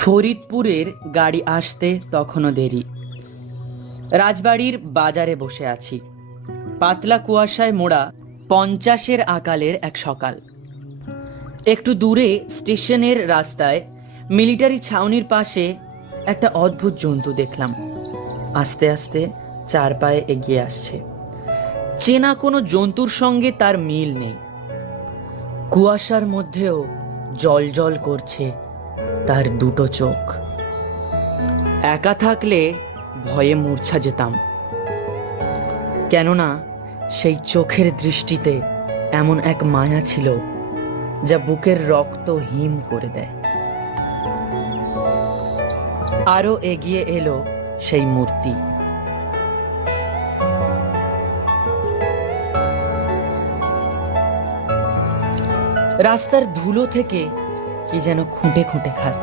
ফরিদপুরের গাড়ি আসতে তখনও দেরি। রাজবাড়ির বাজারে বসে আছি। পাতলা কুয়াশায় মোড়া 50-এর আকালের এক সকাল। একটু দূরে স্টেশনের রাস্তায় মিলিটারি ছাউনির পাশে একটা অদ্ভুত জন্তু দেখলাম। আস্তে আস্তে 4 পায়ে এগিয়ে আসছে। চেনা কোনো জন্তুর সঙ্গে তার মিল নেই। কুয়াশার মধ্যেও জল করছে তার দুটো চোখ। একা থাকলে ভয়ে মূর্ছা যেতাম, কেননা সেই চোখের দৃষ্টিতে এমন এক মায়া ছিল যা বুকের রক্ত হিম করে দেয়। আরো এগিয়ে এলো সেই মূর্তি। রাস্তার ধুলো থেকে কি যেন খুঁটে খুঁটে খায়।